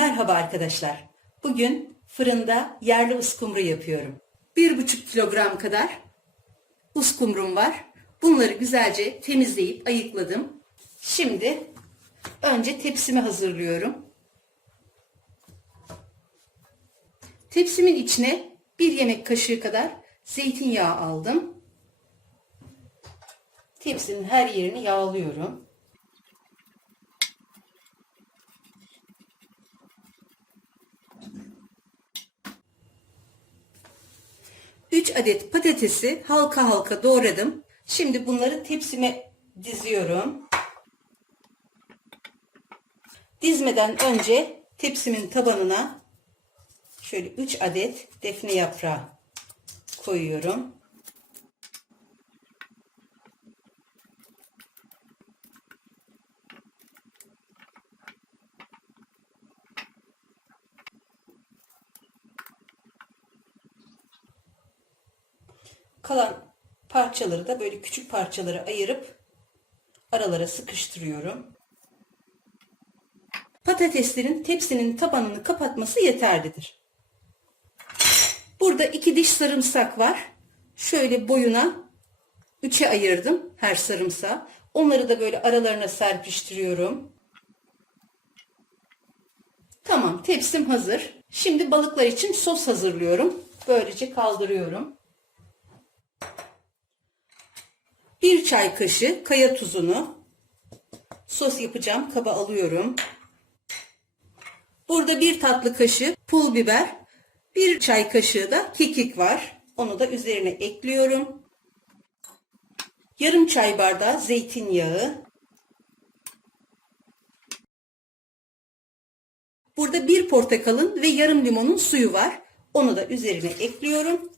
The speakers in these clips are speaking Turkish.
Merhaba arkadaşlar. Bugün fırında yerli uskumru yapıyorum. Bir buçuk kilogram kadar uskumrum var. Bunları güzelce temizleyip ayıkladım. Şimdi önce tepsimi hazırlıyorum. Tepsimin içine bir yemek kaşığı kadar zeytinyağı aldım. Tepsinin her yerini yağlıyorum. 3 adet patatesi halka halka doğradım. Şimdi bunları tepsime diziyorum. Dizmeden önce tepsimin tabanına şöyle 3 adet defne yaprağı koyuyorum. Kalan parçaları da böyle küçük parçalara ayırıp aralara sıkıştırıyorum. Patateslerin tepsinin tabanını kapatması yeterlidir. Burada iki diş sarımsak var. Şöyle boyuna üçe ayırdım her sarımsağı. Onları da böyle aralarına serpiştiriyorum. Tamam tepsim hazır. Şimdi balıklar için sos hazırlıyorum. Böylece kaldırıyorum. Bir çay kaşığı kaya tuzunu sos yapacağım kaba alıyorum. Burada bir tatlı kaşığı pul biber, bir çay kaşığı da kekik var. Onu da üzerine ekliyorum. Yarım çay bardağı zeytinyağı. Burada bir portakalın ve yarım limonun suyu var. Onu da üzerine ekliyorum.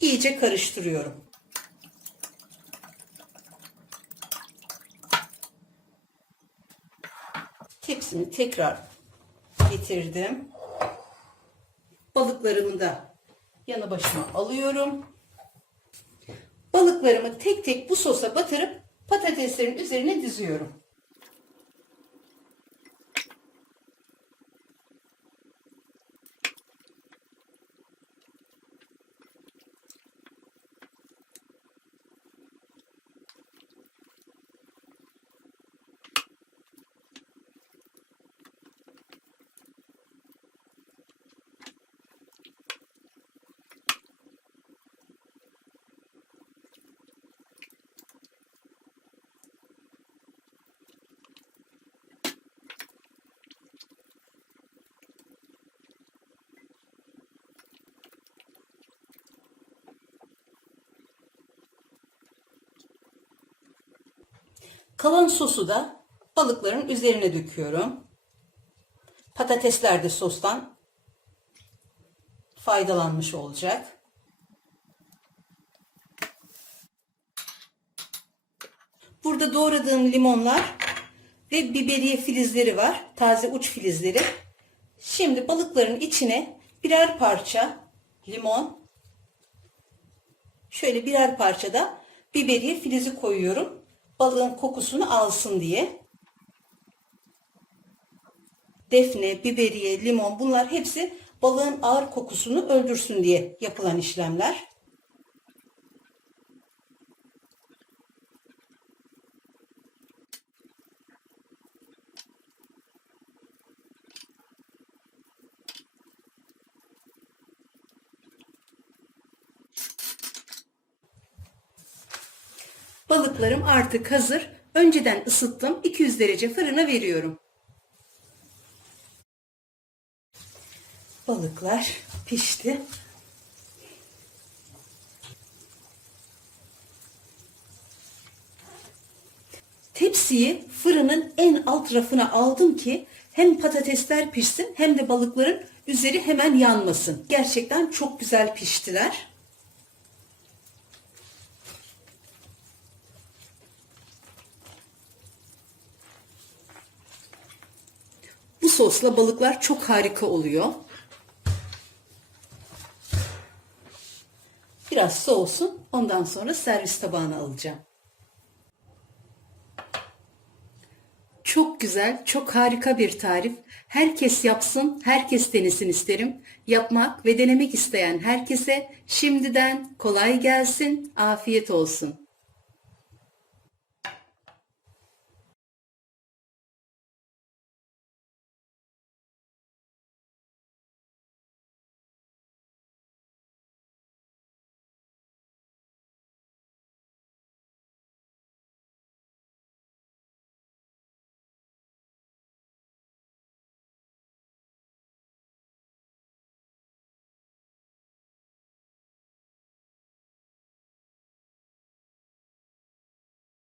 İyice karıştırıyorum. Tepsimi tekrar getirdim. Balıklarımı da yanı başıma alıyorum. Balıklarımı tek tek bu sosa batırıp patateslerin üzerine diziyorum. Kalan sosu da balıkların üzerine döküyorum. Patatesler de sostan faydalanmış olacak. Burada doğradığım limonlar ve biberiye filizleri var. Taze uç filizleri. Şimdi balıkların içine birer parça limon, şöyle birer parça da biberiye filizi koyuyorum. Balığın kokusunu alsın diye. Defne, biberiye, limon bunlar hepsi balığın ağır kokusunu öldürsün diye yapılan işlemler. Balıklarım artık hazır. Önceden ısıttım. 200 derece fırına veriyorum. Balıklar pişti. Tepsiyi fırının en alt rafına aldım ki hem patatesler pişsin hem de balıkların üzeri hemen yanmasın. Gerçekten çok güzel piştiler. Sosla balıklar çok harika oluyor. Biraz soğusun. Ondan sonra servis tabağına alacağım. Çok güzel çok harika bir tarif. Herkes yapsın, herkes denesin isterim. Yapmak ve denemek isteyen herkese şimdiden kolay gelsin, afiyet olsun.